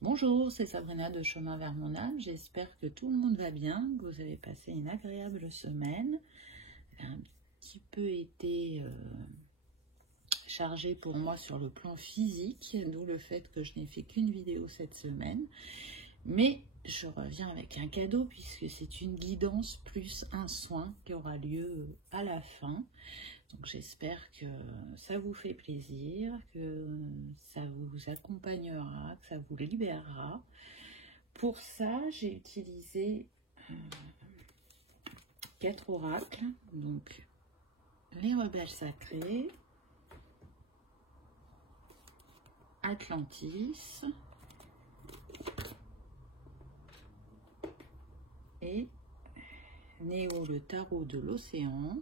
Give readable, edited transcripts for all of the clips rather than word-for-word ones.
Bonjour, c'est Sabrina de Chemin vers mon âme. J'espère que tout le monde va bien, que vous avez passé une agréable semaine. Elle a un petit peu été chargée pour moi sur le plan physique, d'où le fait que je n'ai fait qu'une vidéo cette semaine. Mais je reviens avec un cadeau puisque c'est une guidance plus un soin qui aura lieu à la fin. Donc j'espère que ça vous fait plaisir, que ça vous accompagnera, que ça vous libérera. Pour ça, j'ai utilisé 4 oracles, donc les rebelles sacrés, Atlantis et Néo, le tarot de l'océan.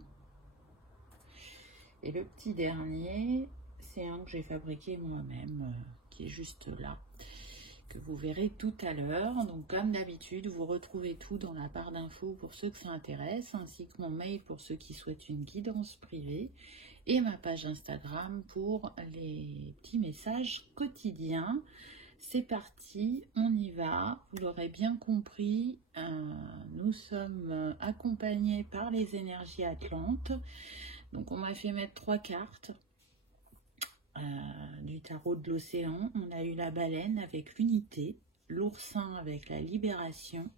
Et le petit dernier, c'est un que j'ai fabriqué moi-même, qui est juste là, que vous verrez tout à l'heure. Donc comme d'habitude, vous retrouvez tout dans la barre d'infos pour ceux que ça intéresse, ainsi que mon mail pour ceux qui souhaitent une guidance privée, et ma page Instagram pour les petits messages quotidiens. C'est parti, on y va. Vous l'aurez bien compris, nous sommes accompagnés par les énergies atlantes. Donc on m'a fait mettre 3 cartes du tarot de l'océan. On a eu la baleine avec l'unité, l'oursin avec la libération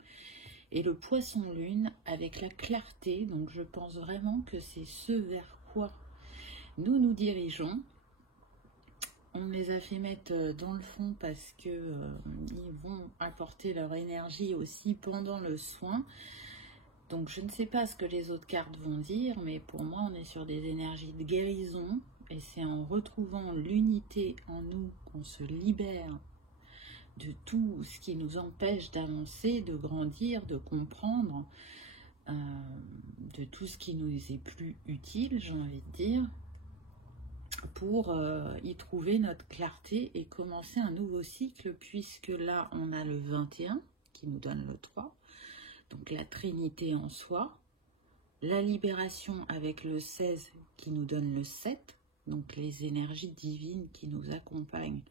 et le poisson lune avec la clarté. Donc je pense vraiment que c'est ce vers quoi nous nous dirigeons. On les a fait mettre dans le fond parce que ils vont apporter leur énergie aussi pendant le soin. Donc je ne sais pas ce que les autres cartes vont dire, mais pour moi on est sur des énergies de guérison et c'est en retrouvant l'unité en nous qu'on se libère de tout ce qui nous empêche d'avancer, de grandir, de comprendre, de tout ce qui nous est plus utile, j'ai envie de dire, pour y trouver notre clarté et commencer un nouveau cycle, puisque là on a le 21 qui nous donne le 3. Donc la Trinité en soi, la libération avec le 16 qui nous donne le 7, donc les énergies divines qui nous accompagnent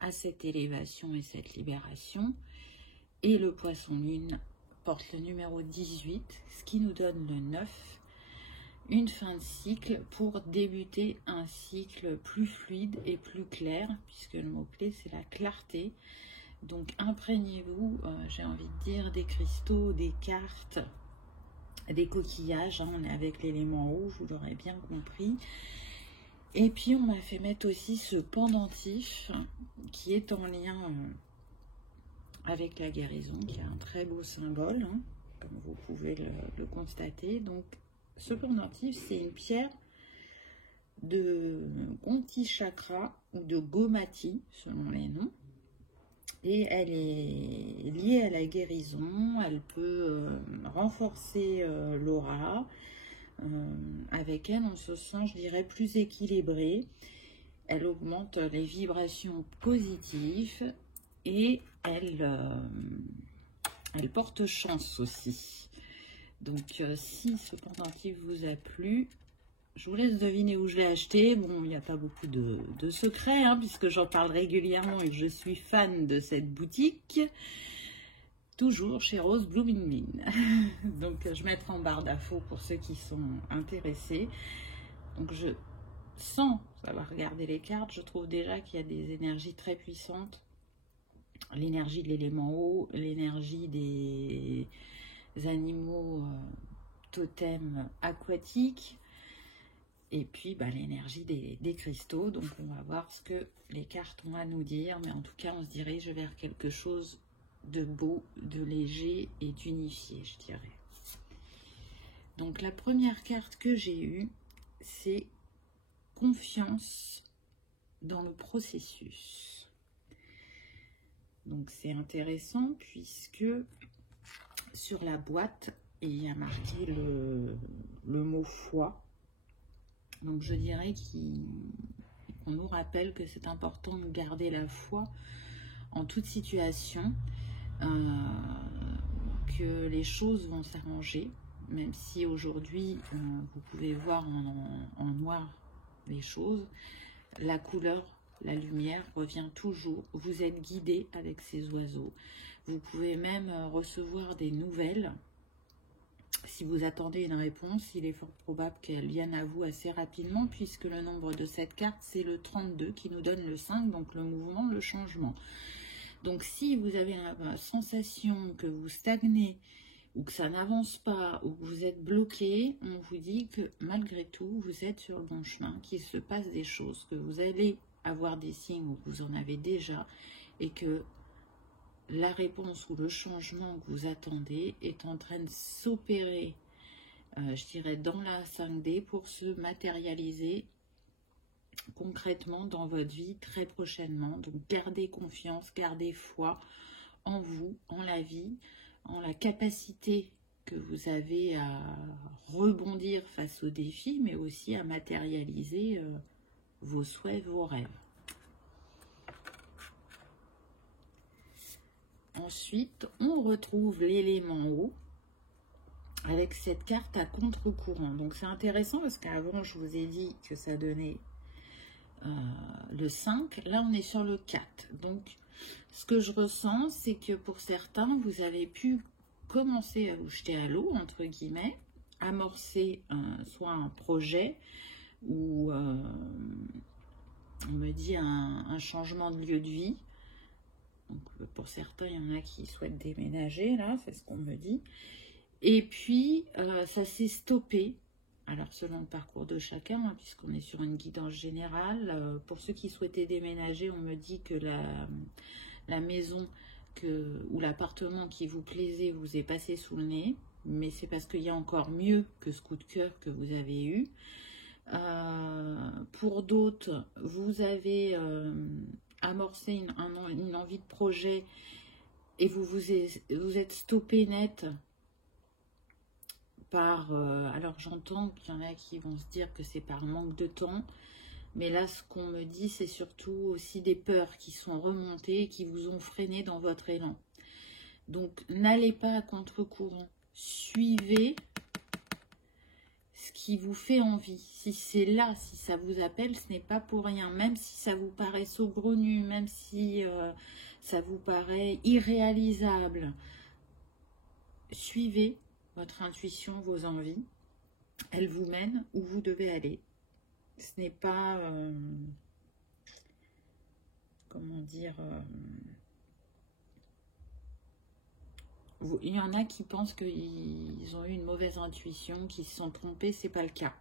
à cette élévation et cette libération, et le poisson lune porte le numéro 18, ce qui nous donne le 9, une fin de cycle pour débuter un cycle plus fluide et plus clair, puisque le mot-clé c'est la clarté. Donc imprégnez-vous, j'ai envie de dire, des cristaux, des cartes, des coquillages, hein, on est avec l'élément rouge, vous l'aurez bien compris. Et puis on m'a fait mettre aussi ce pendentif qui est en lien avec la guérison, qui est un très beau symbole, hein, comme vous pouvez le constater. Donc ce pendentif, c'est une pierre de Gonti Chakra ou de Gomati, selon les noms. Et elle est liée à la guérison, elle peut renforcer l'aura. Avec elle, on se sent, je dirais, plus équilibré. Elle augmente les vibrations positives et elle porte chance aussi. Donc, si ce pendentif vous a plu, je vous laisse deviner où je l'ai acheté. Bon, il n'y a pas beaucoup de secrets, hein, puisque j'en parle régulièrement et que je suis fan de cette boutique. Toujours chez Rose Blooming Mine. Donc, je mettrai en barre d'infos pour ceux qui sont intéressés. Donc, sans avoir regardé les cartes, je trouve déjà qu'il y a des énergies très puissantes. L'énergie de l'élément eau, l'énergie des animaux totems aquatiques. Et puis l'énergie des cristaux. Donc on va voir ce que les cartes ont à nous dire. Mais en tout cas, on se dirige vers quelque chose de beau, de léger et d'unifié, je dirais. Donc la première carte que j'ai eue, c'est confiance dans le processus. Donc c'est intéressant puisque sur la boîte, il y a marqué le mot foi. Donc je dirais qu'on nous rappelle que c'est important de garder la foi en toute situation, que les choses vont s'arranger, même si aujourd'hui vous pouvez voir en noir les choses. La couleur la lumière revient toujours. Vous êtes guidé avec ces oiseaux. Vous pouvez même recevoir des nouvelles. Si vous attendez une réponse, il est fort probable qu'elle vienne à vous assez rapidement, puisque le nombre de cette carte, c'est le 32 qui nous donne le 5, donc le mouvement, le changement. Donc si vous avez la sensation que vous stagnez, ou que ça n'avance pas, ou que vous êtes bloqué, on vous dit que malgré tout, vous êtes sur le bon chemin, qu'il se passe des choses, que vous allez avoir des signes, ou que vous en avez déjà, et que la réponse ou le changement que vous attendez est en train de s'opérer, je dirais, dans la 5D pour se matérialiser concrètement dans votre vie très prochainement. Donc gardez confiance, gardez foi en vous, en la vie, en la capacité que vous avez à rebondir face aux défis, mais aussi à matérialiser vos souhaits, vos rêves. Ensuite, on retrouve l'élément eau avec cette carte à contre-courant. Donc c'est intéressant parce qu'avant je vous ai dit que ça donnait le 5. Là on est sur le 4. Donc ce que je ressens, c'est que pour certains, vous avez pu commencer à vous jeter à l'eau, entre guillemets, amorcer soit un projet ou on me dit un changement de lieu de vie. Donc, pour certains, il y en a qui souhaitent déménager, là, c'est ce qu'on me dit. Et puis, ça s'est stoppé. Alors, selon le parcours de chacun, hein, puisqu'on est sur une guidance générale, pour ceux qui souhaitaient déménager, on me dit que la maison ou l'appartement qui vous plaisait vous est passé sous le nez. Mais c'est parce qu'il y a encore mieux que ce coup de cœur que vous avez eu. Pour d'autres, vous avez amorcé une envie de projet et vous êtes stoppé net par... alors j'entends qu'il y en a qui vont se dire que c'est par manque de temps, mais là ce qu'on me dit c'est surtout aussi des peurs qui sont remontées et qui vous ont freiné dans votre élan. Donc n'allez pas à contre-courant, suivez ce qui vous fait envie. Si c'est là, si ça vous appelle, ce n'est pas pour rien. Même si ça vous paraît saugrenu, même si ça vous paraît irréalisable, suivez votre intuition, vos envies. Elle vous mène où vous devez aller. Ce n'est pas, comment dire... il y en a qui pensent qu'ils ont eu une mauvaise intuition, qu'ils se sont trompés, c'est pas le cas.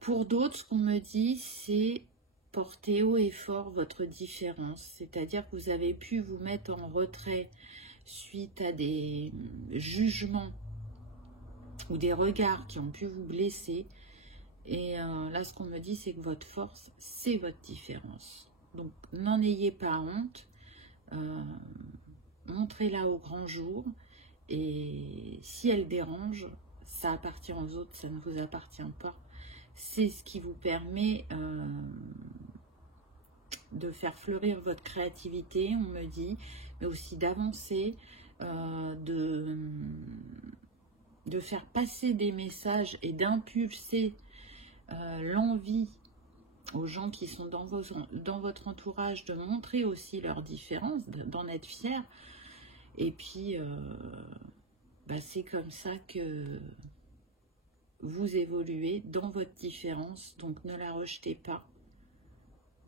Pour d'autres, ce qu'on me dit, c'est porter haut et fort votre différence. C'est-à-dire que vous avez pu vous mettre en retrait suite à des jugements ou des regards qui ont pu vous blesser. Et là, ce qu'on me dit, c'est que votre force, c'est votre différence. Donc, n'en ayez pas honte. Montrez-la au grand jour, et si elle dérange, ça appartient aux autres, ça ne vous appartient pas. C'est ce qui vous permet de faire fleurir votre créativité, on me dit, mais aussi d'avancer, de faire passer des messages et d'impulser l'envie aux gens qui sont dans votre entourage, de montrer aussi leurs différences, d'en être fiers. Et puis, c'est comme ça que vous évoluez dans votre différence. Donc, ne la rejetez pas.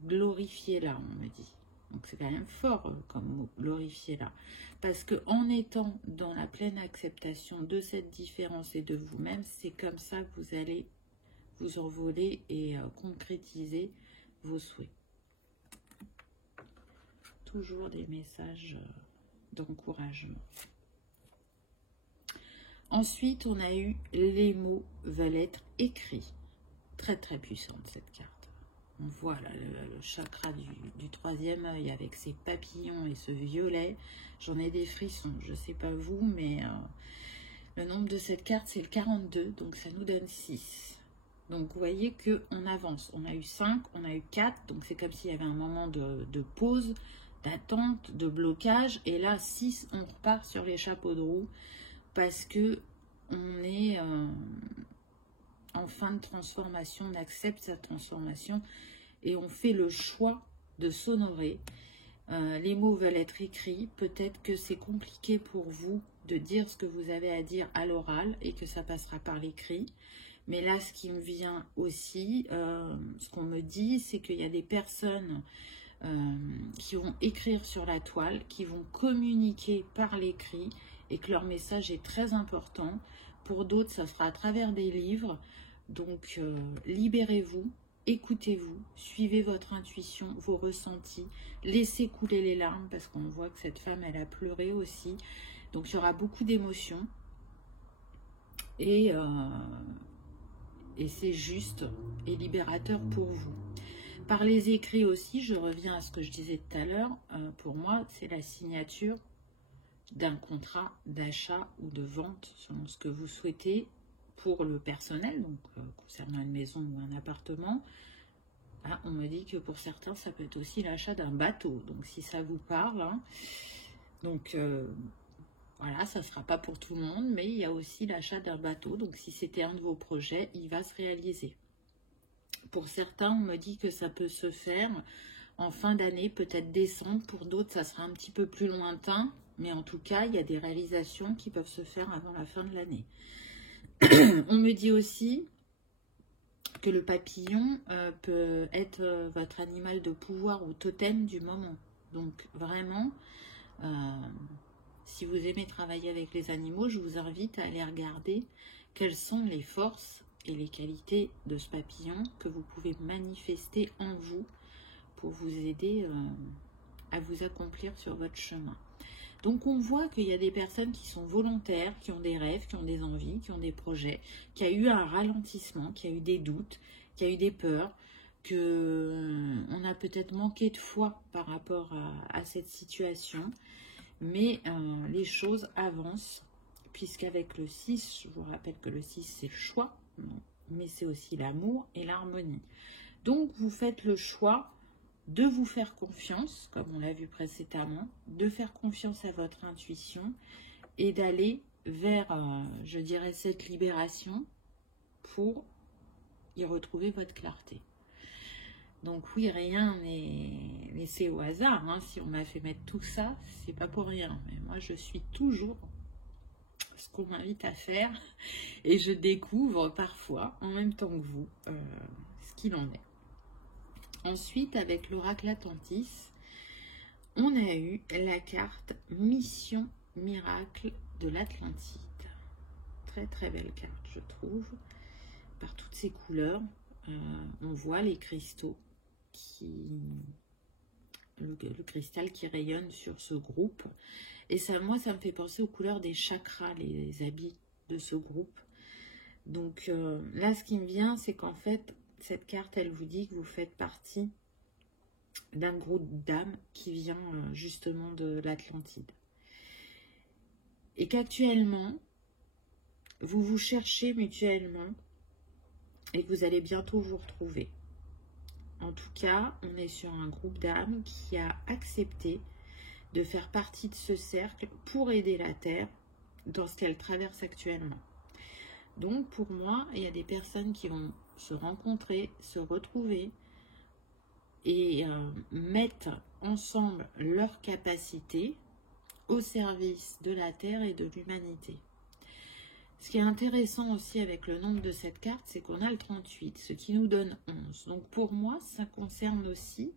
Glorifiez-la, on me dit. Donc, c'est quand même fort comme mot, glorifiez-la. Parce qu'en étant dans la pleine acceptation de cette différence et de vous-même, c'est comme ça que vous allez vous envoler et concrétiser vos souhaits. Toujours des messages d'encouragement. Ensuite, on a eu les mots veulent être écrits. Très très puissante cette carte. On voit là, le chakra du troisième œil avec ses papillons et ce violet. J'en ai des frissons, je ne sais pas vous, mais le nombre de cette carte c'est le 42, donc ça nous donne 6. Donc vous voyez qu'on avance. On a eu 5, on a eu 4, donc c'est comme s'il y avait un moment de pause, d'attente, de blocage. Et là, 6, on repart sur les chapeaux de roue parce que on est en fin de transformation, on accepte sa transformation et on fait le choix de s'honorer. Les mots veulent être écrits. Peut-être que c'est compliqué pour vous de dire ce que vous avez à dire à l'oral et que ça passera par l'écrit. Mais là, ce qui me vient aussi, ce qu'on me dit, c'est qu'il y a des personnes qui vont écrire sur la toile, qui vont communiquer par l'écrit et que leur message est très important. Pour d'autres, ça sera à travers des livres. Donc, libérez-vous, écoutez-vous, suivez votre intuition, vos ressentis, laissez couler les larmes parce qu'on voit que cette femme, elle a pleuré aussi. Donc, il y aura beaucoup d'émotions et c'est juste et libérateur pour vous. Par les écrits aussi, je reviens à ce que je disais tout à l'heure, pour moi, c'est la signature d'un contrat d'achat ou de vente, selon ce que vous souhaitez pour le personnel, donc concernant une maison ou un appartement. Ah, on me dit que pour certains, ça peut être aussi l'achat d'un bateau, donc si ça vous parle, hein. Donc voilà, ça ne sera pas pour tout le monde, mais il y a aussi l'achat d'un bateau, donc si c'était un de vos projets, il va se réaliser. Pour certains, on me dit que ça peut se faire en fin d'année, peut-être décembre. Pour d'autres, ça sera un petit peu plus lointain. Mais en tout cas, il y a des réalisations qui peuvent se faire avant la fin de l'année. On me dit aussi que le papillon peut être votre animal de pouvoir ou totem du moment. Donc vraiment, si vous aimez travailler avec les animaux, je vous invite à aller regarder quelles sont les forces et les qualités de ce papillon que vous pouvez manifester en vous pour vous aider à vous accomplir sur votre chemin. Donc on voit qu'il y a des personnes qui sont volontaires, qui ont des rêves, qui ont des envies, qui ont des projets, qui a eu un ralentissement, qui a eu des doutes, qui a eu des peurs, qu'on a peut-être manqué de foi par rapport à cette situation. Mais les choses avancent, puisqu'avec le 6, je vous rappelle que le 6 c'est le choix, mais c'est aussi l'amour et l'harmonie. Donc vous faites le choix de vous faire confiance, comme on l'a vu précédemment, de faire confiance à votre intuition et d'aller vers, je dirais, cette libération pour y retrouver votre clarté. Donc oui, rien n'est laissé au hasard, hein. Si on m'a fait mettre tout ça, c'est pas pour rien. Mais moi, je suis toujours ce qu'on m'invite à faire et je découvre parfois, en même temps que vous, ce qu'il en est. Ensuite, avec l'oracle Atlantis, on a eu la carte Mission Miracle de l'Atlantide. Très très belle carte, je trouve, par toutes ses couleurs. On voit les cristaux, le cristal qui rayonne sur ce groupe. Et ça, moi, ça me fait penser aux couleurs des chakras, les habits de ce groupe. Donc là, ce qui me vient, c'est qu'en fait, cette carte, elle vous dit que vous faites partie d'un groupe d'âmes qui vient justement de l'Atlantide. Et qu'actuellement, vous vous cherchez mutuellement et que vous allez bientôt vous retrouver. En tout cas, on est sur un groupe d'âmes qui a accepté de faire partie de ce cercle pour aider la Terre dans ce qu'elle traverse actuellement. Donc pour moi, il y a des personnes qui vont se rencontrer, se retrouver et mettre ensemble leurs capacités au service de la Terre et de l'humanité. Ce qui est intéressant aussi avec le nombre de cette carte, c'est qu'on a le 38, ce qui nous donne 11. Donc pour moi, ça concerne aussi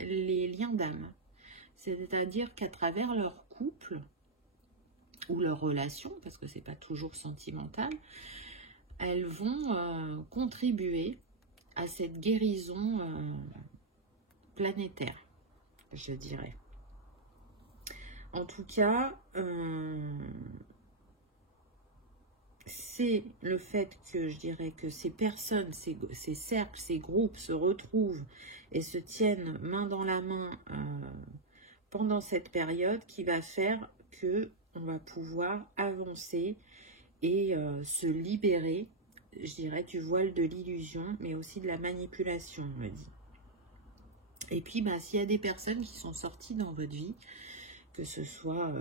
les liens d'âme. C'est-à-dire qu'à travers leur couple ou leur relation, parce que ce n'est pas toujours sentimental, elles vont contribuer à cette guérison planétaire, je dirais. En tout cas, c'est le fait que je dirais que ces personnes, ces cercles, ces groupes se retrouvent et se tiennent main dans la main pendant cette période qui va faire que on va pouvoir avancer et se libérer, je dirais, du voile de l'illusion, mais aussi de la manipulation, on me dit. Et puis, bah, s'il y a des personnes qui sont sorties dans votre vie, que ce soit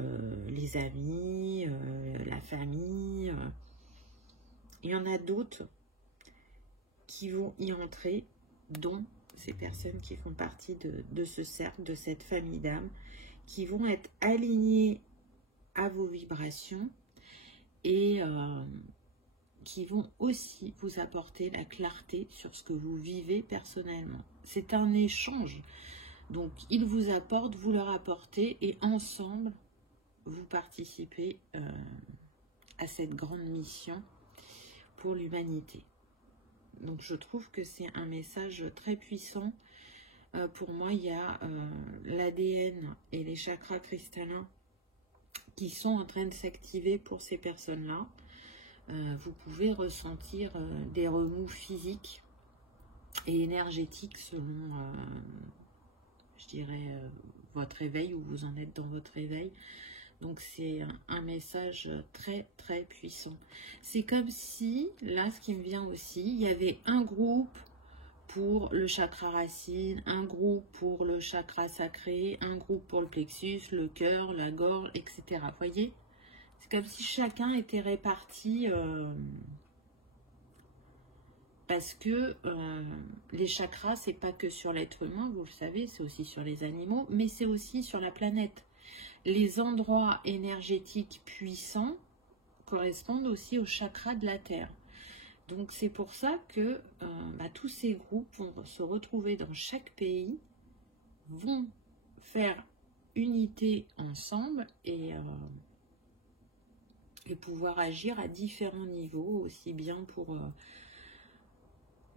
les amis, la famille, il y en a d'autres qui vont y entrer, dont ces personnes qui font partie de ce cercle, de cette famille d'âmes, qui vont être alignées à vos vibrations et qui vont aussi vous apporter la clarté sur ce que vous vivez personnellement. C'est un échange. Donc, ils vous apportent, vous leur apportez, et ensemble, vous participez à cette grande mission pour l'humanité. Donc, je trouve que c'est un message très puissant. Pour moi, il y a l'ADN et les chakras cristallins qui sont en train de s'activer pour ces personnes-là. Vous pouvez ressentir des remous physiques et énergétiques selon, je dirais, votre éveil, où vous en êtes dans votre éveil. Donc c'est un message très très puissant. C'est comme si, là ce qui me vient aussi, il y avait un groupe pour le chakra racine, un groupe pour le chakra sacré, un groupe pour le plexus, le cœur, la gorge, etc. Vous voyez? C'est comme si chacun était réparti, parce que les chakras, c'est pas que sur l'être humain, vous le savez, c'est aussi sur les animaux, mais c'est aussi sur la planète. Les endroits énergétiques puissants correspondent aussi aux chakras de la Terre. Donc c'est pour ça que tous ces groupes vont se retrouver dans chaque pays, vont faire unité ensemble et pouvoir agir à différents niveaux, aussi bien pour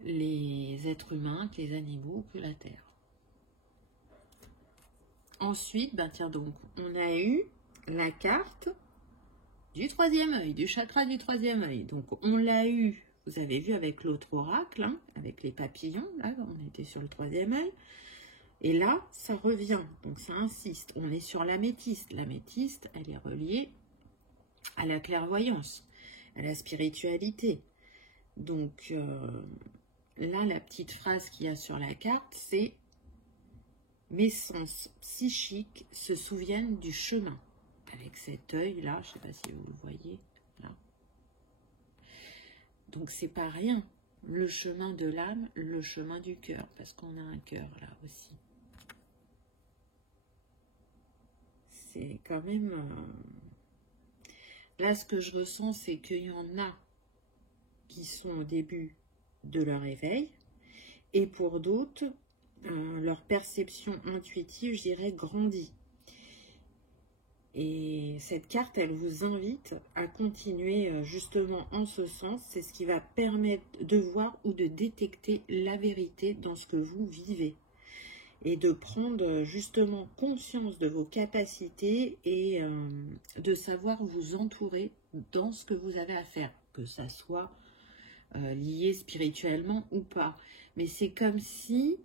les êtres humains que les animaux, que la Terre. Ensuite, tiens donc, on a eu la carte du troisième œil, du chakra du troisième œil. Donc on l'a eu, vous avez vu avec l'autre oracle, hein, avec les papillons, là on était sur le troisième œil. Et là, ça revient, donc ça insiste. On est sur l'améthyste. L'améthyste, elle est reliée à la clairvoyance, à la spiritualité. Donc là, la petite phrase qu'il y a sur la carte, c'est « Mes sens psychiques se souviennent du chemin ». Avec cet œil-là, je ne sais pas si vous le voyez, là. Donc, c'est pas rien. Le chemin de l'âme, le chemin du cœur, parce qu'on a un cœur là aussi. C'est quand même... Là, ce que je ressens, c'est qu'il y en a qui sont au début de leur éveil, et pour d'autres, leur perception intuitive, je dirais, grandit. Et cette carte, elle vous invite à continuer justement en ce sens. C'est ce qui va permettre de voir ou de détecter la vérité dans ce que vous vivez. Et de prendre justement conscience de vos capacités et de savoir vous entourer dans ce que vous avez à faire. Que ça soit lié spirituellement ou pas. Mais c'est comme si...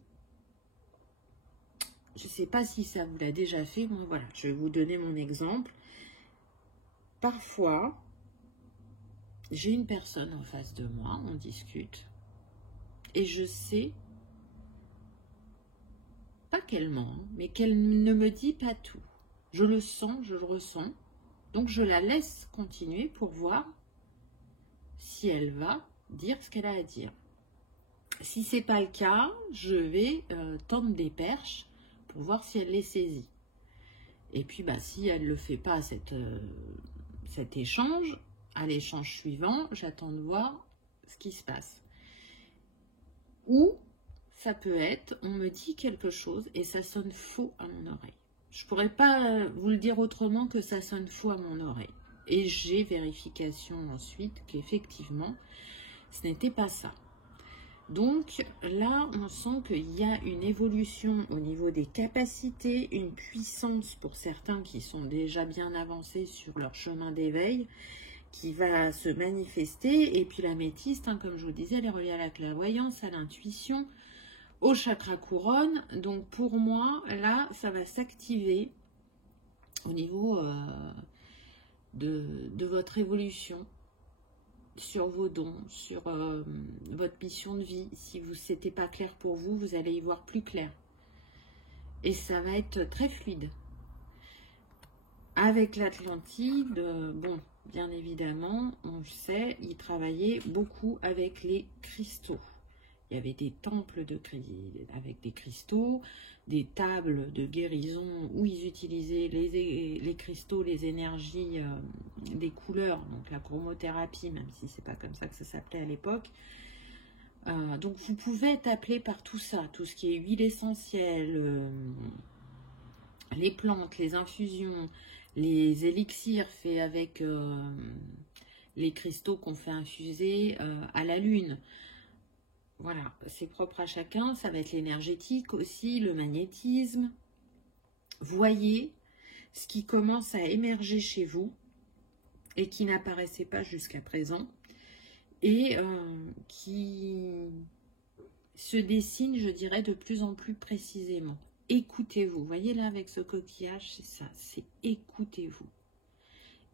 Je ne sais pas si ça vous l'a déjà fait. Moi, voilà, je vais vous donner mon exemple. Parfois, j'ai une personne en face de moi, on discute, et je sais, pas qu'elle ment, mais qu'elle ne me dit pas tout. Je le sens, je le ressens, donc je la laisse continuer pour voir si elle va dire ce qu'elle a à dire. Si ce n'est pas le cas, je vais tendre des perches pour voir si elle les saisit. Et puis, si elle ne le fait pas, cet échange, à l'échange suivant, j'attends de voir ce qui se passe. Ou, ça peut être, on me dit quelque chose et ça sonne faux à mon oreille. Je ne pourrais pas vous le dire autrement que ça sonne faux à mon oreille. Et j'ai vérification ensuite qu'effectivement, ce n'était pas ça. Donc là, on sent qu'il y a une évolution au niveau des capacités, une puissance pour certains qui sont déjà bien avancés sur leur chemin d'éveil, qui va se manifester. Et puis l'améthyste, comme je vous disais, elle est reliée à la clairvoyance, à l'intuition, au chakra couronne. Donc pour moi, là, ça va s'activer au niveau de votre évolution, sur vos dons, sur votre mission de vie. Si c'était pas clair pour vous, vous allez y voir plus clair. Et ça va être très fluide. Avec l'Atlantide, bon, bien évidemment, on sait, il travaillait beaucoup avec les cristaux. Il y avait des temples avec des cristaux, des tables de guérison où ils utilisaient les cristaux, les énergies des couleurs, donc la chromothérapie, même si c'est pas comme ça que ça s'appelait à l'époque. Donc vous pouvez être appelé par tout ça, tout ce qui est huile essentielle, les plantes, les infusions, les élixirs faits avec les cristaux qu'on fait infuser à la lune. Voilà, c'est propre à chacun. Ça va être l'énergétique aussi, le magnétisme. Voyez ce qui commence à émerger chez vous et qui n'apparaissait pas jusqu'à présent et qui se dessine, je dirais, de plus en plus précisément. Écoutez-vous. Voyez là avec ce coquillage, c'est ça, c'est écoutez-vous.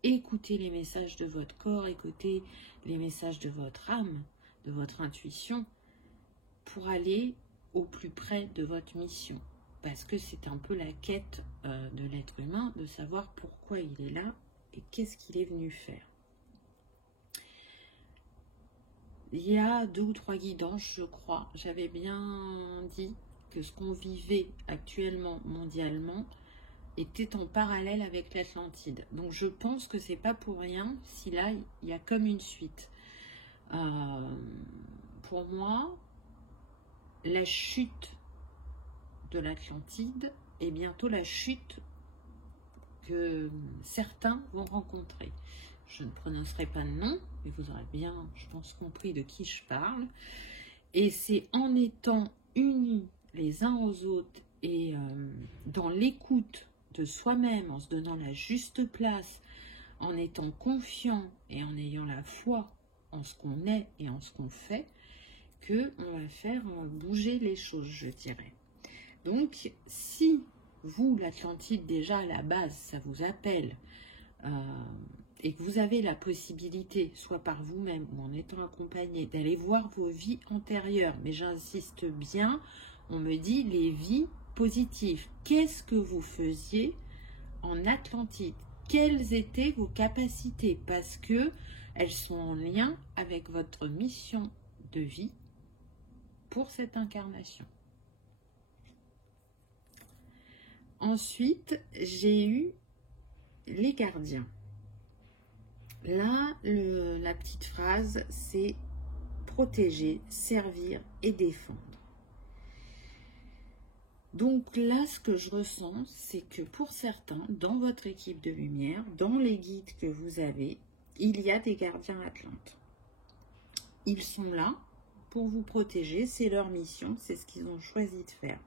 Écoutez les messages de votre corps, écoutez les messages de votre âme, de votre intuition, pour aller au plus près de votre mission. Parce que c'est un peu la quête de l'être humain, de savoir pourquoi il est là et qu'est-ce qu'il est venu faire. Il y a 2 ou 3 guidances, je crois. J'avais bien dit que ce qu'on vivait actuellement mondialement était en parallèle avec l'Atlantide. Donc je pense que c'est pas pour rien si là il y a comme une suite. Pour moi, la chute de l'Atlantide est bientôt la chute que certains vont rencontrer. Je ne prononcerai pas de nom, mais vous aurez bien, je pense, compris de qui je parle. Et c'est en étant unis les uns aux autres et dans l'écoute de soi-même, en se donnant la juste place, en étant confiant et en ayant la foi en ce qu'on est et en ce qu'on fait, qu'on va faire bouger les choses, je dirais. Donc, si vous, l'Atlantide, déjà à la base, ça vous appelle, et que vous avez la possibilité, soit par vous-même ou en étant accompagné, d'aller voir vos vies antérieures, mais j'insiste bien, on me dit les vies positives. Qu'est-ce que vous faisiez en Atlantide? Quelles étaient vos capacités? Parce que elles sont en lien avec votre mission de vie pour cette incarnation. Ensuite, j'ai eu les gardiens. Là, la petite phrase, c'est protéger, servir et défendre. Donc là, ce que je ressens, c'est que pour certains, dans votre équipe de lumière, dans les guides que vous avez, il y a des gardiens atlantes. Ils sont là pour vous protéger, c'est leur mission, c'est ce qu'ils ont choisi de faire.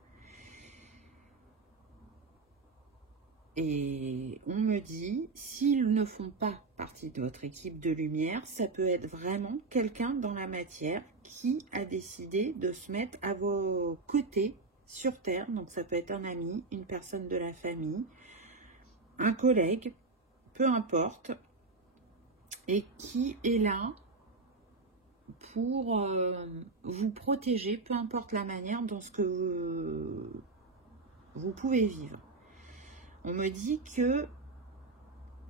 Et on me dit, s'ils ne font pas partie de votre équipe de lumière, ça peut être vraiment quelqu'un dans la matière qui a décidé de se mettre à vos côtés sur Terre. Donc ça peut être un ami, une personne de la famille, un collègue, peu importe, et qui est là pour vous protéger, peu importe la manière dont ce que vous pouvez vivre. On me dit que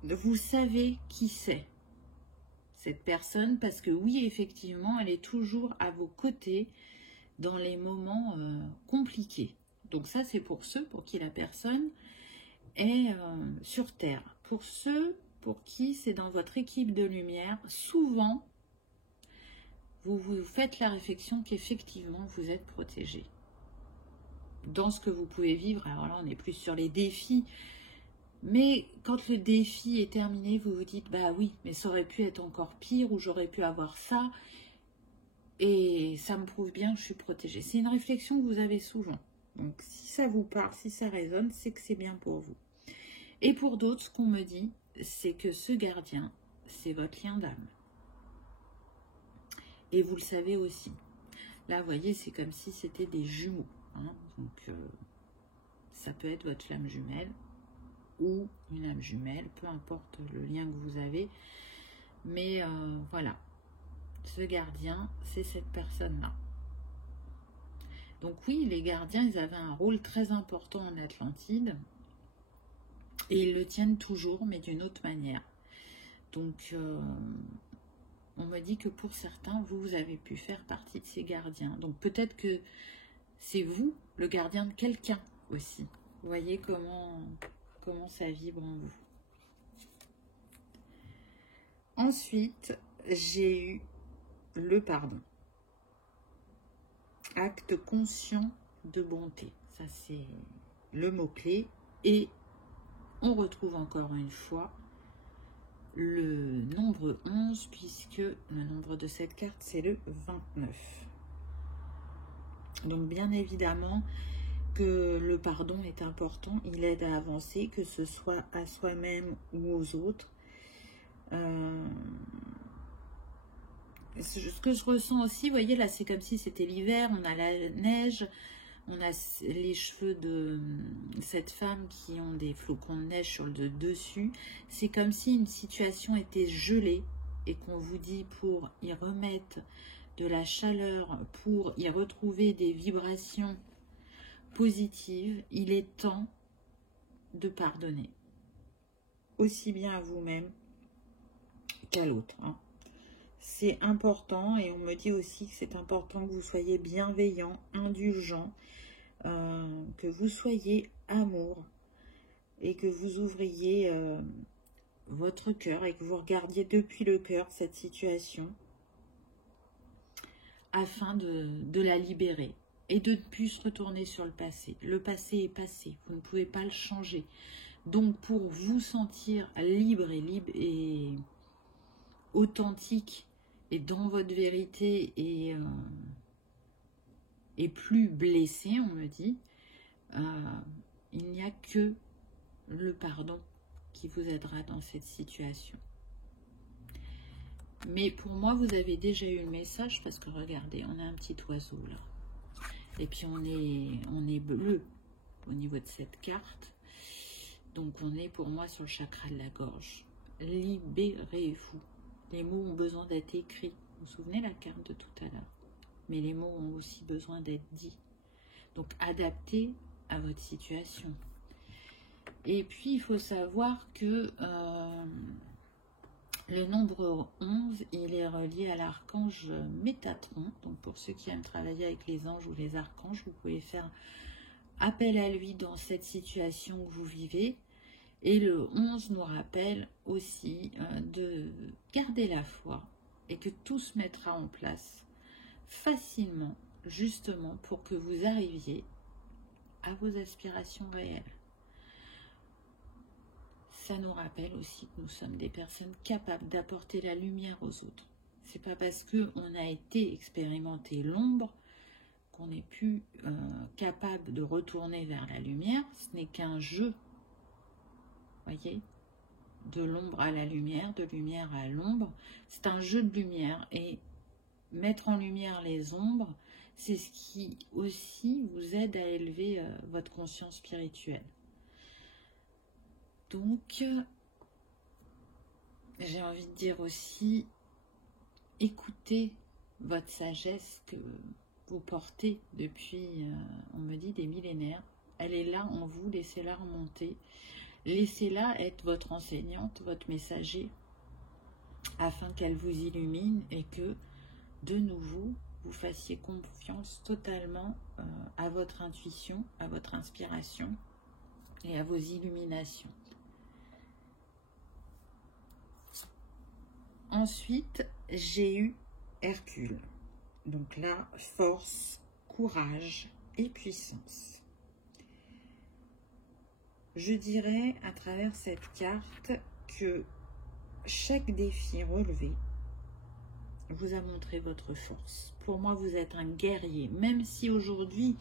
vous savez qui c'est, cette personne, parce que oui, effectivement, elle est toujours à vos côtés dans les moments compliqués. Donc ça, c'est pour ceux pour qui la personne est sur Terre. Pour ceux pour qui c'est dans votre équipe de lumière, souvent, vous vous faites la réflexion qu'effectivement, vous êtes protégé. Dans ce que vous pouvez vivre, alors là on est plus sur les défis, mais quand le défi est terminé, vous vous dites, bah oui, mais ça aurait pu être encore pire, ou j'aurais pu avoir ça, et ça me prouve bien que je suis protégée. C'est une réflexion que vous avez souvent, donc si ça vous parle, si ça résonne, c'est que c'est bien pour vous. Et pour d'autres, ce qu'on me dit, c'est que ce gardien, c'est votre lien d'âme. Et vous le savez aussi. Là, vous voyez, c'est comme si c'était des jumeaux. Hein, donc, ça peut être votre flamme jumelle ou une âme jumelle, peu importe le lien que vous avez. Mais voilà, ce gardien, c'est cette personne-là. Donc oui, les gardiens, ils avaient un rôle très important en Atlantide. Et ils le tiennent toujours, mais d'une autre manière. Donc, on me dit que pour certains, vous avez pu faire partie de ces gardiens. Donc peut-être que c'est vous, le gardien de quelqu'un aussi. Vous voyez comment ça vibre en vous. Ensuite, j'ai eu le pardon. Acte conscient de bonté. Ça, c'est le mot-clé. Et on retrouve encore une fois le nombre 11, puisque le nombre de cette carte, c'est le 29. Donc, bien évidemment que le pardon est important. Il aide à avancer, que ce soit à soi-même ou aux autres. Ce que je ressens aussi, vous voyez, là, c'est comme si c'était l'hiver, on a la neige, on a les cheveux de cette femme qui ont des flocons de neige sur le dessus. C'est comme si une situation était gelée et qu'on vous dit pour y remettre de la chaleur, pour y retrouver des vibrations positives, il est temps de pardonner. Aussi bien à vous-même qu'à l'autre, hein. C'est important, et on me dit aussi que c'est important que vous soyez bienveillant, indulgent, que vous soyez amour et que vous ouvriez votre cœur et que vous regardiez depuis le cœur cette situation afin de la libérer et de ne plus se retourner sur le passé. Le passé est passé, vous ne pouvez pas le changer. Donc pour vous sentir libre et authentique et dans votre vérité et plus blessé, on me dit, il n'y a que le pardon qui vous aidera dans cette situation. Mais pour moi, vous avez déjà eu le message parce que regardez, on a un petit oiseau là. Et puis on est bleu au niveau de cette carte. Donc on est pour moi sur le chakra de la gorge. Libérez-vous. Les mots ont besoin d'être écrits. Vous vous souvenez la carte de tout à l'heure? Mais les mots ont aussi besoin d'être dits. Donc adaptez à votre situation. Et puis il faut savoir que le nombre 11, il est relié à l'archange Métatron. Donc pour ceux qui aiment travailler avec les anges ou les archanges, vous pouvez faire appel à lui dans cette situation que vous vivez. Et le 11 nous rappelle aussi de garder la foi et que tout se mettra en place facilement, justement pour que vous arriviez à vos aspirations réelles. Ça nous rappelle aussi que nous sommes des personnes capables d'apporter la lumière aux autres. C'est pas parce qu'on a été expérimenté l'ombre qu'on n'est plus capable de retourner vers la lumière. Ce n'est qu'un jeu, voyez, de l'ombre à la lumière, de lumière à l'ombre. C'est un jeu de lumière et mettre en lumière les ombres, c'est ce qui aussi vous aide à élever votre conscience spirituelle. Donc, j'ai envie de dire aussi, écoutez votre sagesse que vous portez depuis, on me dit, des millénaires. Elle est là en vous, laissez-la remonter. Laissez-la être votre enseignante, votre messager, afin qu'elle vous illumine et que, de nouveau, vous fassiez confiance totalement à votre intuition, à votre inspiration et à vos illuminations. Ensuite, j'ai eu Hercule. Donc là, force, courage et puissance. Je dirais à travers cette carte que chaque défi relevé vous a montré votre force. Pour moi, vous êtes un guerrier. Même si aujourd'hui,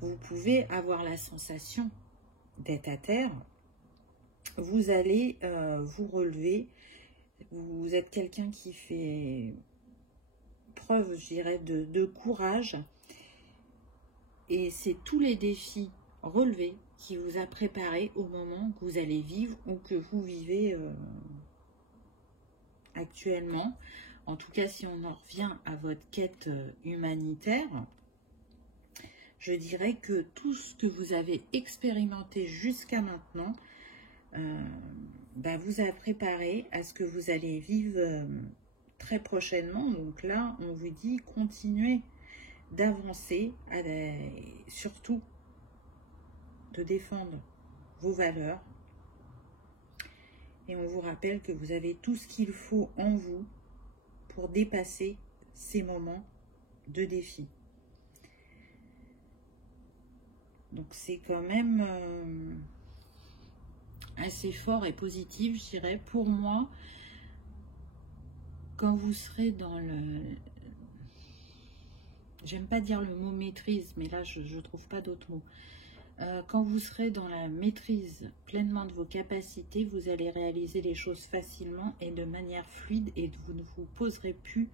vous pouvez avoir la sensation d'être à terre, vous allez vous relever. Vous êtes quelqu'un qui fait preuve, je dirais, de courage. Et c'est tous les défis relevés qui vous a préparé au moment que vous allez vivre ou que vous vivez actuellement. En tout cas, si on en revient à votre quête humanitaire, je dirais que tout ce que vous avez expérimenté jusqu'à maintenant vous a préparé à ce que vous allez vivre très prochainement. Donc là, on vous dit continuez d'avancer, surtout de défendre vos valeurs. Et on vous rappelle que vous avez tout ce qu'il faut en vous pour dépasser ces moments de défi. Donc c'est quand même assez fort et positif, je dirais. Pour moi, quand vous serez dans le... J'aime pas dire le mot maîtrise, mais là je ne trouve pas d'autres mots. Quand vous serez dans la maîtrise pleinement de vos capacités, vous allez réaliser les choses facilement et de manière fluide, et vous ne vous poserez plus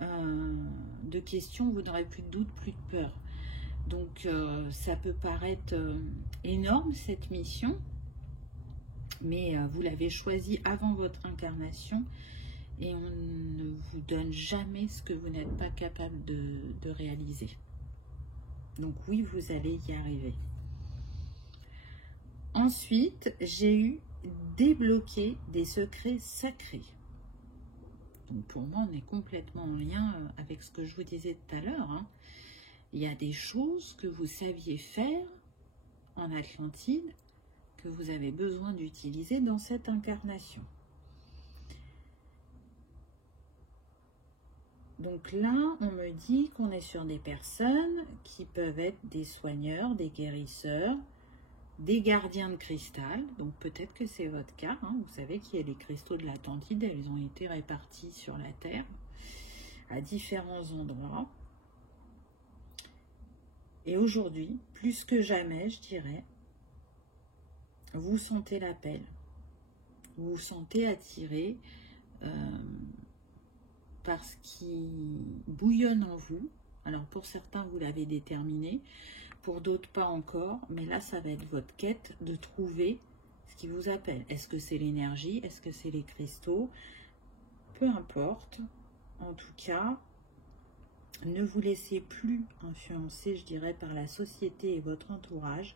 de questions, vous n'aurez plus de doutes, plus de peur. Donc ça peut paraître énorme cette mission, mais vous l'avez choisie avant votre incarnation et on ne vous donne jamais ce que vous n'êtes pas capable de réaliser. Donc oui, vous allez y arriver. Ensuite, j'ai eu débloquer des secrets sacrés. Donc pour moi, on est complètement en lien avec ce que je vous disais tout à l'heure. Hein. Il y a des choses que vous saviez faire en Atlantide que vous avez besoin d'utiliser dans cette incarnation. Donc là, on me dit qu'on est sur des personnes qui peuvent être des soigneurs, des guérisseurs, des gardiens de cristal. Donc peut-être que c'est votre cas. Hein. Vous savez qu'il y a les cristaux de l'Atlantide, ils ont été répartis sur la Terre à différents endroits. Et aujourd'hui, plus que jamais, je dirais, vous sentez l'appel. Vous vous sentez attiré par ce qui bouillonne en vous. Alors pour certains, vous l'avez déterminé, pour d'autres pas encore, mais là ça va être votre quête de trouver ce qui vous appelle. Est-ce que c'est l'énergie? Est-ce que c'est les cristaux? Peu importe. En tout cas, ne vous laissez plus influencer, je dirais, par la société et votre entourage,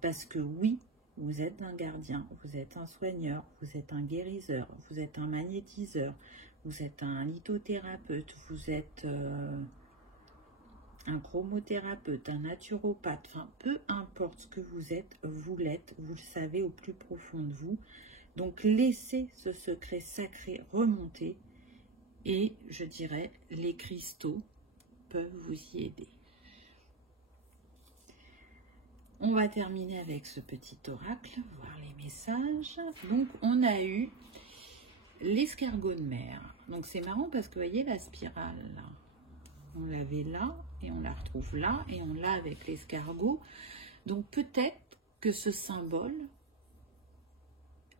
parce que oui, vous êtes un gardien, vous êtes un soigneur, vous êtes un guérisseur, vous êtes un magnétiseur, vous êtes un lithothérapeute, vous êtes un chromothérapeute, un naturopathe, enfin peu importe ce que vous êtes, vous l'êtes, vous le savez au plus profond de vous. Donc laissez ce secret sacré remonter et je dirais les cristaux peuvent vous y aider. On va terminer avec ce petit oracle, voir les messages. Donc on a eu l'escargot de mer. Donc c'est marrant parce que vous voyez la spirale là. On l'avait là et on la retrouve là et on l'a avec l'escargot. Donc peut-être que ce symbole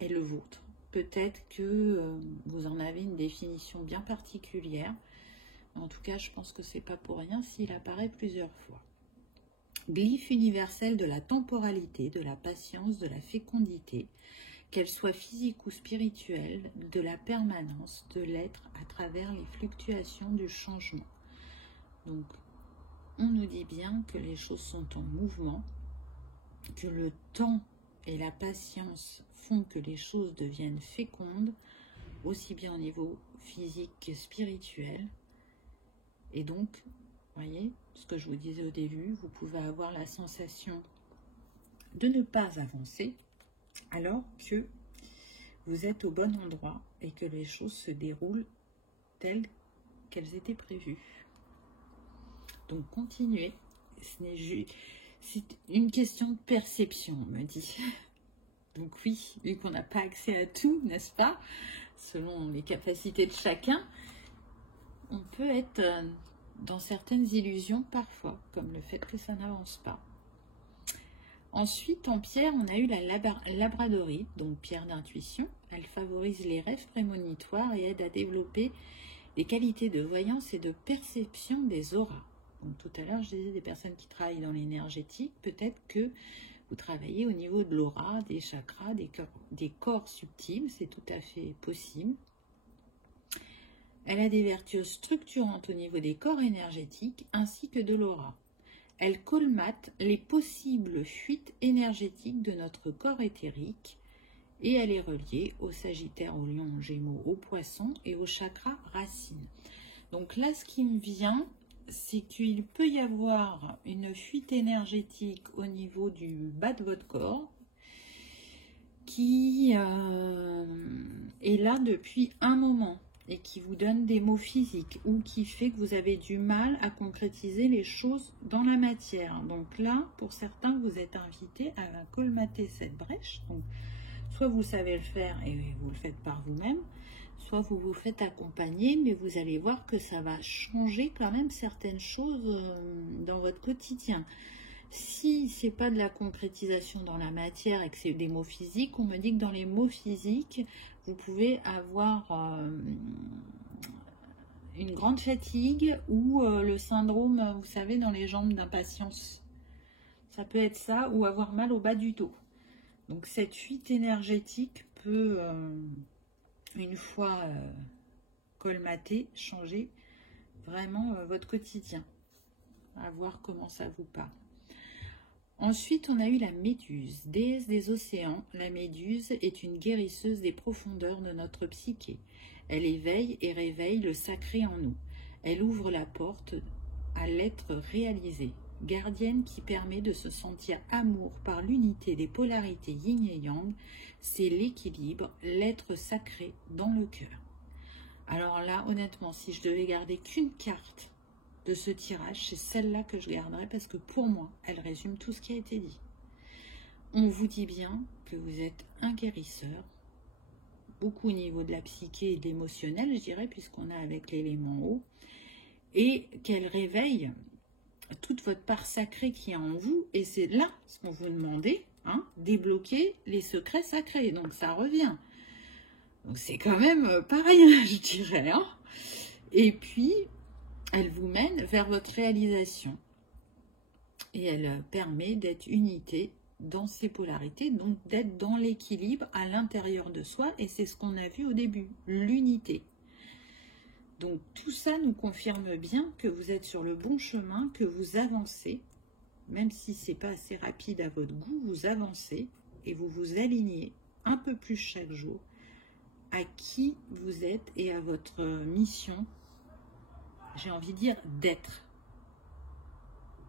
est le vôtre. Peut-être que vous en avez une définition bien particulière. En tout cas, je pense que c'est pas pour rien s'il apparaît plusieurs fois. Glyphe universel de la temporalité, de la patience, de la fécondité, qu'elle soit physique ou spirituelle, de la permanence, de l'être à travers les fluctuations du changement. Donc, on nous dit bien que les choses sont en mouvement, que le temps et la patience font que les choses deviennent fécondes, aussi bien au niveau physique que spirituel. Et donc, vous voyez, ce que je vous disais au début, vous pouvez avoir la sensation de ne pas avancer alors que vous êtes au bon endroit et que les choses se déroulent telles qu'elles étaient prévues. Donc continuez, c'est une question de perception, on me dit. Donc oui, vu qu'on n'a pas accès à tout, n'est-ce pas, selon les capacités de chacun, on peut être dans certaines illusions parfois, comme le fait que ça n'avance pas. Ensuite, en pierre, on a eu la labradorite, donc pierre d'intuition. Elle favorise les rêves prémonitoires et aide à développer les qualités de voyance et de perception des auras. Donc tout à l'heure, je disais des personnes qui travaillent dans l'énergétique, peut-être que vous travaillez au niveau de l'aura, des chakras, des corps subtils, c'est tout à fait possible. Elle a des vertus structurantes au niveau des corps énergétiques ainsi que de l'aura. Elle colmate les possibles fuites énergétiques de notre corps éthérique Et elle est reliée au Sagittaire, au Lion, au Gémeaux, au Poisson et au chakra racine. Donc là, ce qui me vient, c'est qu'il peut y avoir une fuite énergétique au niveau du bas de votre corps qui est là depuis un moment et qui vous donne des maux physiques ou qui fait que vous avez du mal à concrétiser les choses dans la matière. Donc là, pour certains, vous êtes invités à colmater cette brèche. Donc, soit vous savez le faire et vous le faites par vous-même, soit vous vous faites accompagner, mais vous allez voir que ça va changer quand même certaines choses dans votre quotidien. Si c'est pas de la concrétisation dans la matière et que c'est des mots physiques, on me dit que dans les mots physiques, vous pouvez avoir une grande fatigue ou le syndrome, vous savez, dans les jambes d'impatience. Ça peut être ça, ou avoir mal au bas du dos. Donc cette fuite énergétique peut, une fois colmatée, changer vraiment votre quotidien. À voir comment ça vous parle. Ensuite, on a eu la Méduse, déesse des océans. La Méduse est une guérisseuse des profondeurs de notre psyché. Elle éveille et réveille le sacré en nous. Elle ouvre la porte à l'être réalisé. Gardienne qui permet de se sentir amour par l'unité des polarités yin et yang, c'est l'équilibre, l'être sacré dans le cœur. Alors là, honnêtement, si je devais garder qu'une carte de ce tirage, c'est celle-là que je garderai parce que pour moi, elle résume tout ce qui a été dit. On vous dit bien que vous êtes un guérisseur, beaucoup au niveau de la psyché et de l'émotionnel, je dirais, puisqu'on a avec l'élément eau, et qu'elle réveille toute votre part sacrée qui est en vous, et c'est là ce qu'on vous demandait, hein, débloquer les secrets sacrés, donc ça revient. Donc c'est quand même pas rien, je dirais, hein. Et puis, elle vous mène vers votre réalisation, et elle permet d'être unité dans ces polarités, donc d'être dans l'équilibre à l'intérieur de soi, et c'est ce qu'on a vu au début, l'unité. Donc tout ça nous confirme bien que vous êtes sur le bon chemin, que vous avancez, même si ce n'est pas assez rapide à votre goût, vous avancez et vous vous alignez un peu plus chaque jour à qui vous êtes et à votre mission, j'ai envie de dire d'être.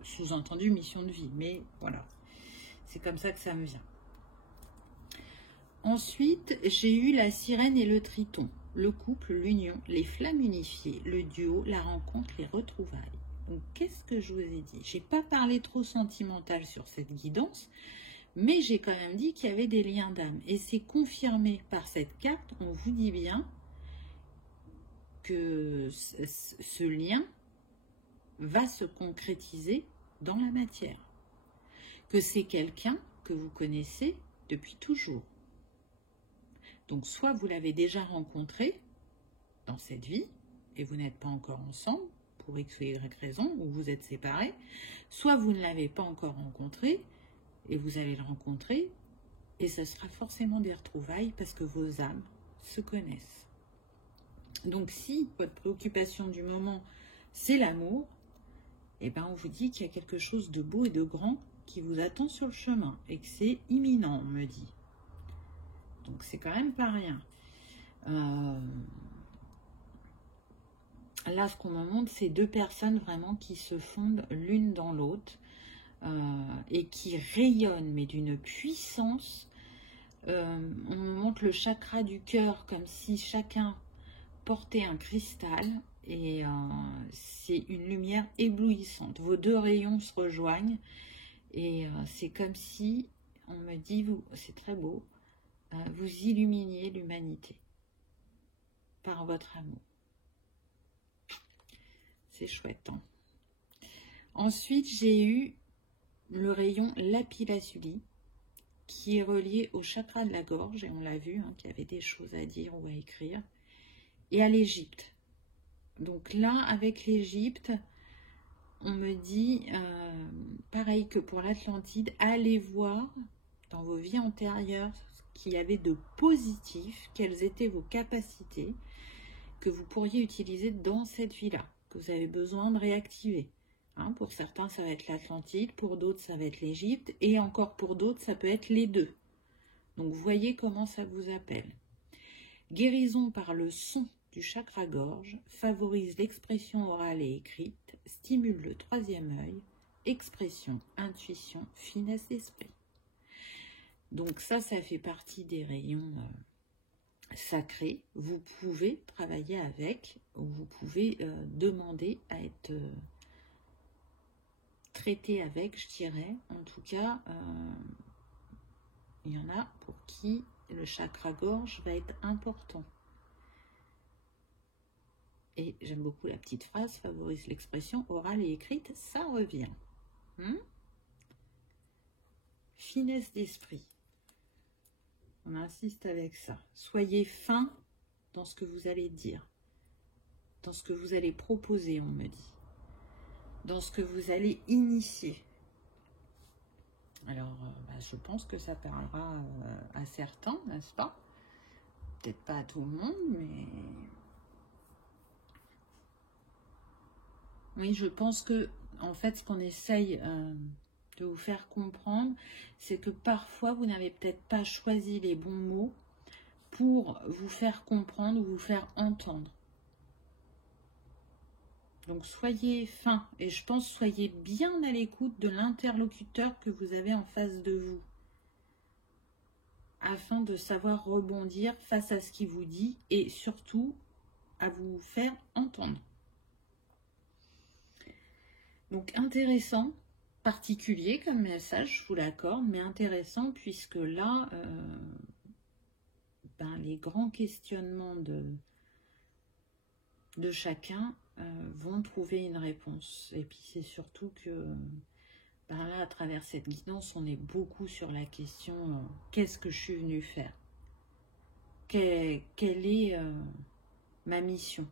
Sous-entendu mission de vie, mais voilà, c'est comme ça que ça me vient. Ensuite, j'ai eu la sirène et le triton. Le couple, l'union, les flammes unifiées, le duo, la rencontre, les retrouvailles. Donc, qu'est-ce que je vous ai dit? Je n'ai pas parlé trop sentimental sur cette guidance, mais j'ai quand même dit qu'il y avait des liens d'âme. Et c'est confirmé par cette carte, on vous dit bien que ce lien va se concrétiser dans la matière. Que c'est quelqu'un que vous connaissez depuis toujours. Donc, soit vous l'avez déjà rencontré dans cette vie, et vous n'êtes pas encore ensemble, pour X ou Y raison, ou vous êtes séparés, soit vous ne l'avez pas encore rencontré, et vous allez le rencontrer, et ce sera forcément des retrouvailles, parce que vos âmes se connaissent. Donc, si votre préoccupation du moment, c'est l'amour, eh ben, on vous dit qu'il y a quelque chose de beau et de grand qui vous attend sur le chemin, et que c'est imminent, on me dit. Donc, c'est quand même pas rien. Là, ce qu'on me montre, c'est deux personnes vraiment qui se fondent l'une dans l'autre et qui rayonnent, mais d'une puissance. On me montre le chakra du cœur comme si chacun portait un cristal et c'est une lumière éblouissante. Vos deux rayons se rejoignent et c'est comme si, on me dit, c'est très beau, vous illuminiez l'humanité par votre amour. C'est chouette, hein. Ensuite, j'ai eu le rayon lapis-lazuli qui est relié au chakra de la gorge, et on l'a vu, hein, qu'il y avait des choses à dire ou à écrire, et à l'Égypte. Donc là, avec l'Égypte, on me dit, pareil que pour l'Atlantide, allez voir dans vos vies antérieures ce qu'il y avait de positif, quelles étaient vos capacités que vous pourriez utiliser dans cette vie-là, que vous avez besoin de réactiver. Hein, pour certains, ça va être l'Atlantide, pour d'autres, ça va être l'Égypte, et encore pour d'autres, ça peut être les deux. Donc, voyez comment ça vous appelle. Guérison par le son du chakra-gorge, favorise l'expression orale et écrite, stimule le troisième œil, expression, intuition, finesse d'esprit. Donc ça fait partie des rayons sacrés. Vous pouvez travailler avec, ou vous pouvez demander à être traité avec, je dirais. En tout cas, il y en a pour qui le chakra-gorge va être important. Et j'aime beaucoup la petite phrase, favorise l'expression orale et écrite, ça revient. Finesse d'esprit. On insiste avec ça. Soyez fin dans ce que vous allez dire, dans ce que vous allez proposer, on me dit, dans ce que vous allez initier. Alors, je pense que ça parlera à certains, n'est-ce pas? Peut-être pas à tout le monde, mais... Oui, je pense que, en fait, ce qu'on essaye de vous faire comprendre, c'est que parfois, vous n'avez peut-être pas choisi les bons mots pour vous faire comprendre ou vous faire entendre. Donc, soyez fin et je pense soyez bien à l'écoute de l'interlocuteur que vous avez en face de vous, afin de savoir rebondir face à ce qu'il vous dit et surtout à vous faire entendre. Donc, intéressant, particulier comme message, je vous l'accorde, mais intéressant puisque là, les grands questionnements de chacun vont trouver une réponse. Et puis c'est surtout que là, à travers cette guidance, on est beaucoup sur la question qu'est-ce que je suis venue faire? Quelle est ma mission?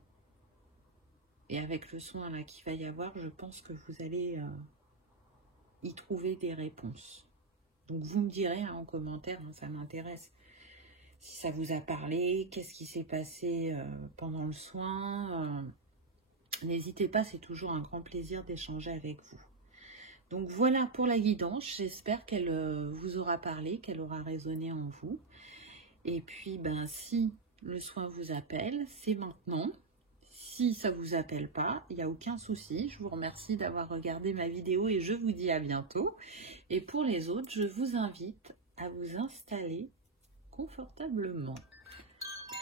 Et avec le soin là qu'il va y avoir, je pense que vous allez y trouver des réponses. Donc vous me direz en commentaire, ça m'intéresse. Si ça vous a parlé, qu'est-ce qui s'est passé pendant le soin, n'hésitez pas, c'est toujours un grand plaisir d'échanger avec vous. Donc voilà pour la guidance, j'espère qu'elle vous aura parlé, qu'elle aura résonné en vous. Et puis si le soin vous appelle, c'est maintenant. Si ça ne vous appelle pas, il n'y a aucun souci. Je vous remercie d'avoir regardé ma vidéo et je vous dis à bientôt. Et pour les autres, je vous invite à vous installer confortablement.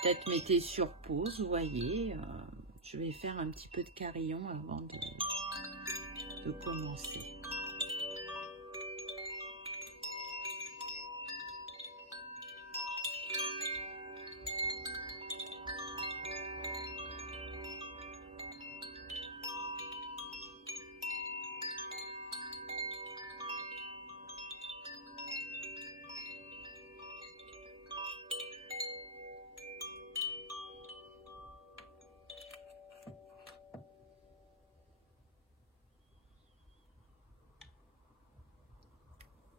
Peut-être mettez sur pause, vous voyez. Je vais faire un petit peu de carillon avant de commencer.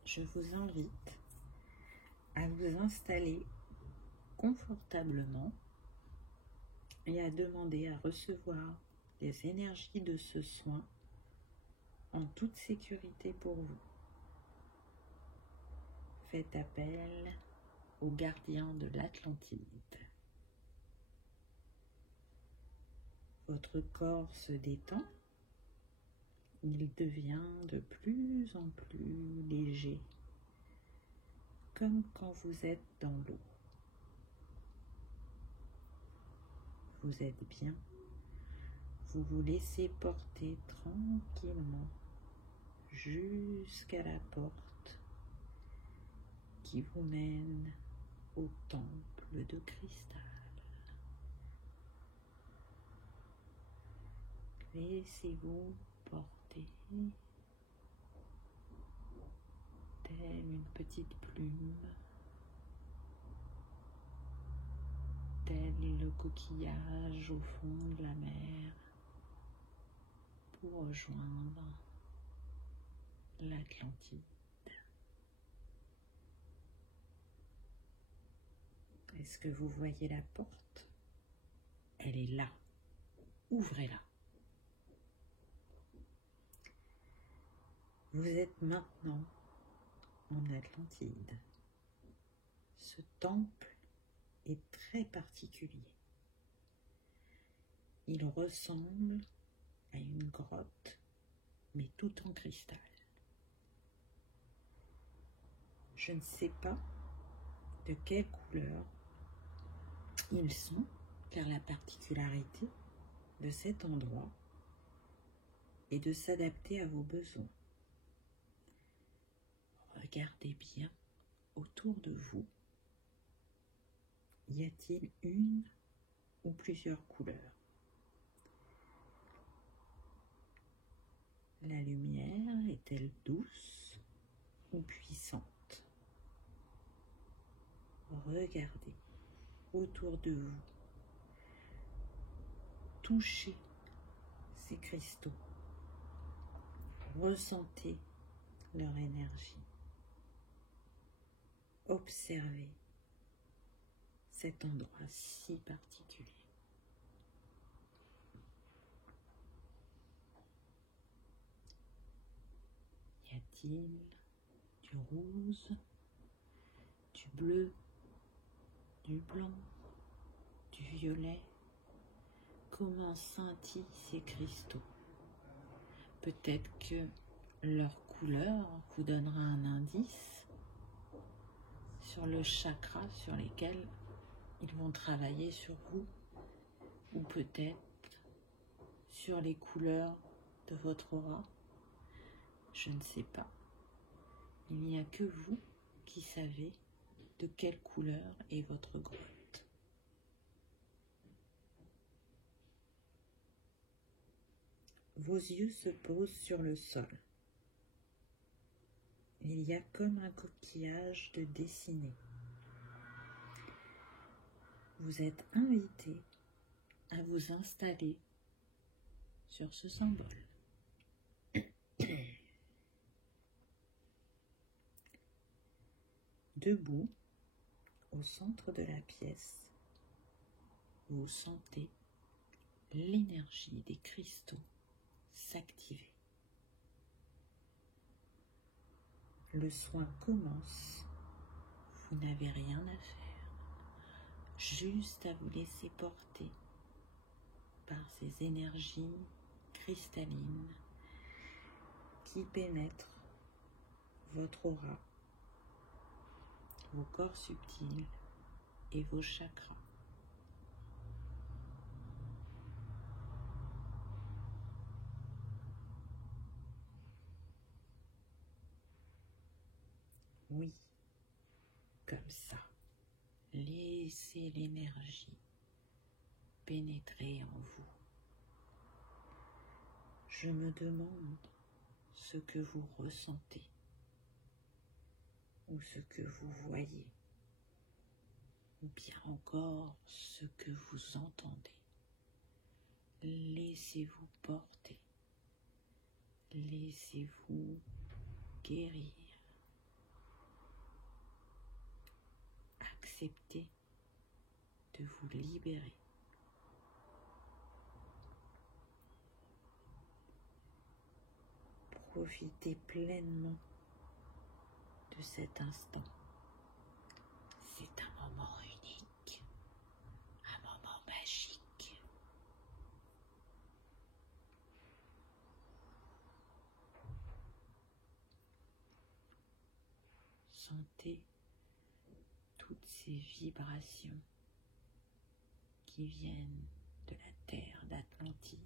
Je vous invite à vous installer confortablement et à demander à recevoir les énergies de ce soin en toute sécurité pour vous. Faites appel au gardien de l'Atlantide. Votre corps se détend. Il devient de plus en plus léger, comme quand vous êtes dans l'eau. Vous êtes bien, vous vous laissez porter tranquillement jusqu'à la porte qui vous mène au temple de cristal. Laissez-vous porter telle une petite plume, tel le coquillage au fond de la mer, pour rejoindre l'Atlantide. Est-ce que vous voyez la porte? Elle est là. Ouvrez-la. Vous êtes maintenant en Atlantide, Ce temple est très particulier. Il ressemble à une grotte, mais tout en cristal. Je ne sais pas de quelle couleur ils sont, car la particularité de cet endroit est de s'adapter à vos besoins. Regardez bien autour de vous. Y a-t-il une ou plusieurs couleurs? La lumière est-elle douce ou puissante? Regardez autour de vous. Touchez ces cristaux. Ressentez leur énergie. Observez cet endroit si particulier. Y a-t-il du rose, du bleu, du blanc, du violet? Comment scintillent ces cristaux? Peut-être que leur couleur vous donnera un indice sur le chakra sur lesquels ils vont travailler sur vous, ou peut-être sur les couleurs de votre aura. Je ne sais pas. Il n'y a que vous qui savez de quelle couleur est votre grotte. Vos yeux se posent sur le sol. Il y a comme un coquillage de dessiné. Vous êtes invité à vous installer sur ce symbole. Debout, au centre de la pièce, vous sentez l'énergie des cristaux s'activer. Le soin commence. Vous n'avez rien à faire, juste à vous laisser porter par ces énergies cristallines qui pénètrent votre aura, vos corps subtils et vos chakras. Oui, comme ça. Laissez l'énergie pénétrer en vous. Je me demande ce que vous ressentez ou ce que vous voyez, ou bien encore ce que vous entendez. Laissez-vous porter, laissez-vous guérir. Acceptez de vous libérer. Profitez pleinement de cet instant. C'est un moment unique, un moment magique. Sentez toutes ces vibrations qui viennent de la terre d'Atlantide.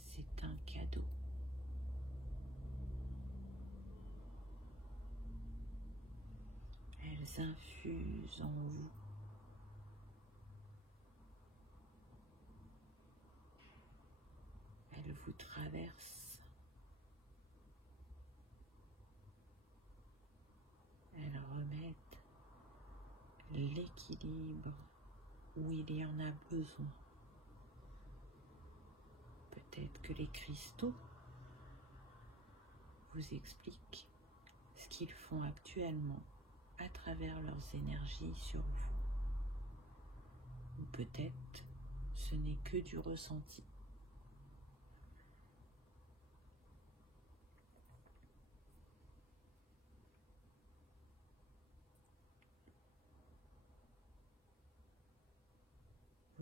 C'est un cadeau. Elles infusent en vous. Elles vous traversent. Elles remettent l'équilibre où il y en a besoin. Peut-être que les cristaux vous expliquent ce qu'ils font actuellement à travers leurs énergies sur vous. Ou peut-être ce n'est que du ressenti.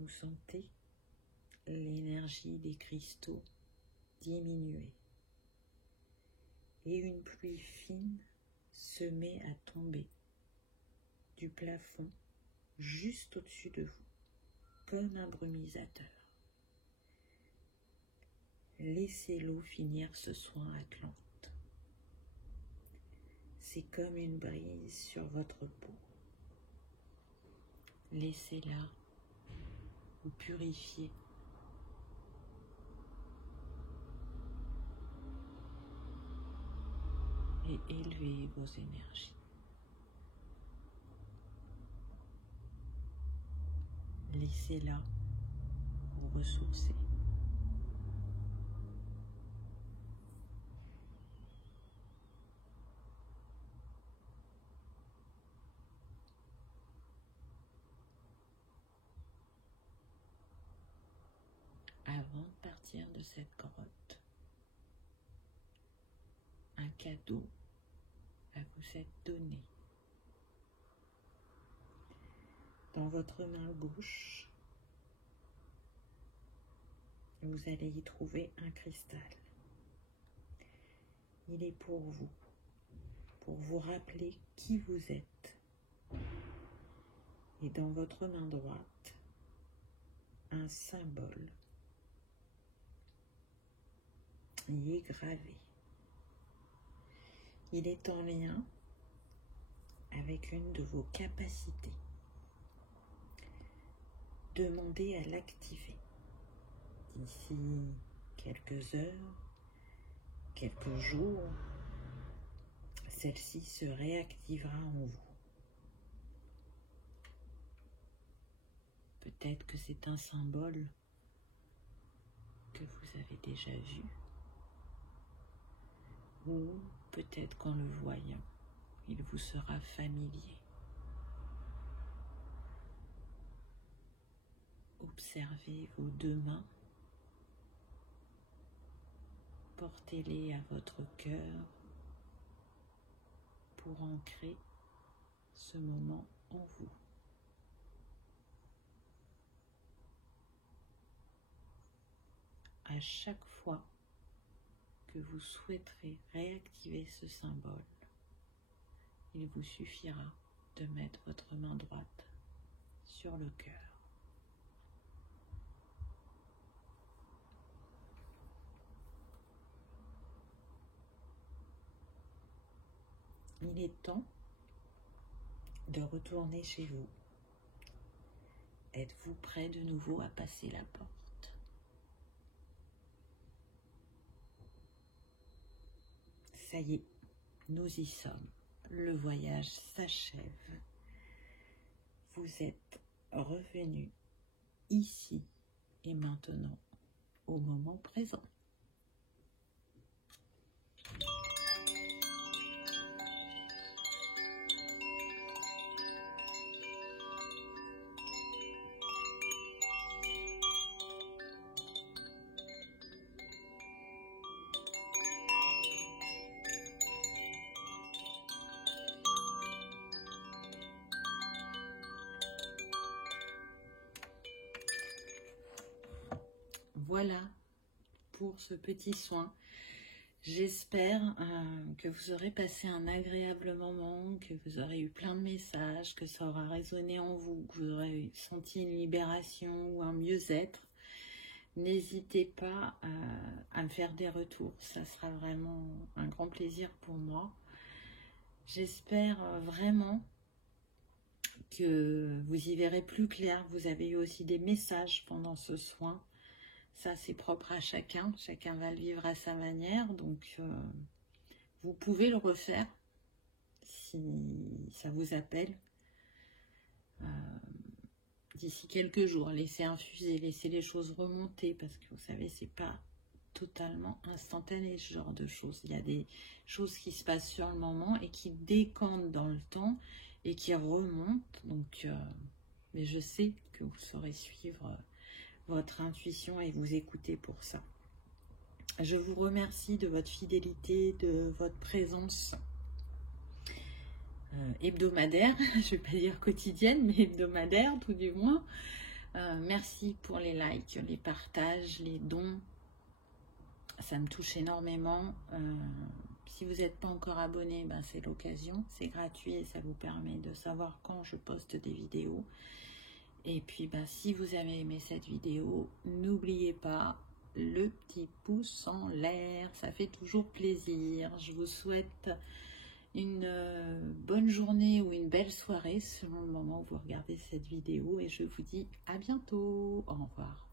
vous sentez l'énergie des cristaux diminuer et une pluie fine se met à tomber du plafond juste au-dessus de vous, comme un brumisateur. Laissez-l'eau finir ce soin atlante. C'est comme une brise sur votre peau. Laissez-la vous purifier. Et élever vos énergies. Laissez-la vous ressourcer. Avant de partir de cette grotte, un cadeau vous être donné. Dans votre main gauche, vous allez y trouver un cristal. Il est pour vous rappeler qui vous êtes. Et dans votre main droite, un symbole y est gravé. Il est en lien avec une de vos capacités. Demandez à l'activer. D'ici quelques heures, quelques jours, celle-ci se réactivera en vous. Peut-être que c'est un symbole que vous avez déjà vu, ou peut-être qu'en le voyant, il vous sera familier. Observez vos deux mains, portez-les à votre cœur pour ancrer ce moment en vous. À chaque fois que vous souhaiterez réactiver ce symbole, il vous suffira de mettre votre main droite sur le cœur. Il est temps de retourner chez vous. Êtes-vous prêt de nouveau à passer la porte? Ça y est, nous y sommes. Le voyage s'achève. Vous êtes revenu ici et maintenant au moment présent. Voilà pour ce petit soin. J'espère que vous aurez passé un agréable moment, que vous aurez eu plein de messages, que ça aura résonné en vous, que vous aurez senti une libération ou un mieux-être. N'hésitez pas à me faire des retours, ça sera vraiment un grand plaisir pour moi. J'espère vraiment que vous y verrez plus clair. Vous avez eu aussi des messages pendant ce soin. Ça, c'est propre à chacun. Chacun va le vivre à sa manière. Donc, vous pouvez le refaire si ça vous appelle. D'ici quelques jours, laissez infuser, laissez les choses remonter. Parce que vous savez, c'est pas totalement instantané ce genre de choses. Il y a des choses qui se passent sur le moment et qui décantent dans le temps et qui remontent. Donc, mais je sais que vous saurez suivre votre intuition et vous écouter pour ça. Je vous remercie de votre fidélité, de votre présence hebdomadaire, je ne vais pas dire quotidienne, mais hebdomadaire tout du moins. Merci pour les likes, les partages, les dons. Ça me touche énormément. Si vous n'êtes pas encore abonné, ben c'est l'occasion. C'est gratuit et ça vous permet de savoir quand je poste des vidéos. Et puis, ben, si vous avez aimé cette vidéo, n'oubliez pas le petit pouce en l'air. Ça fait toujours plaisir. Je vous souhaite une bonne journée ou une belle soirée selon le moment où vous regardez cette vidéo. Et je vous dis à bientôt. Au revoir.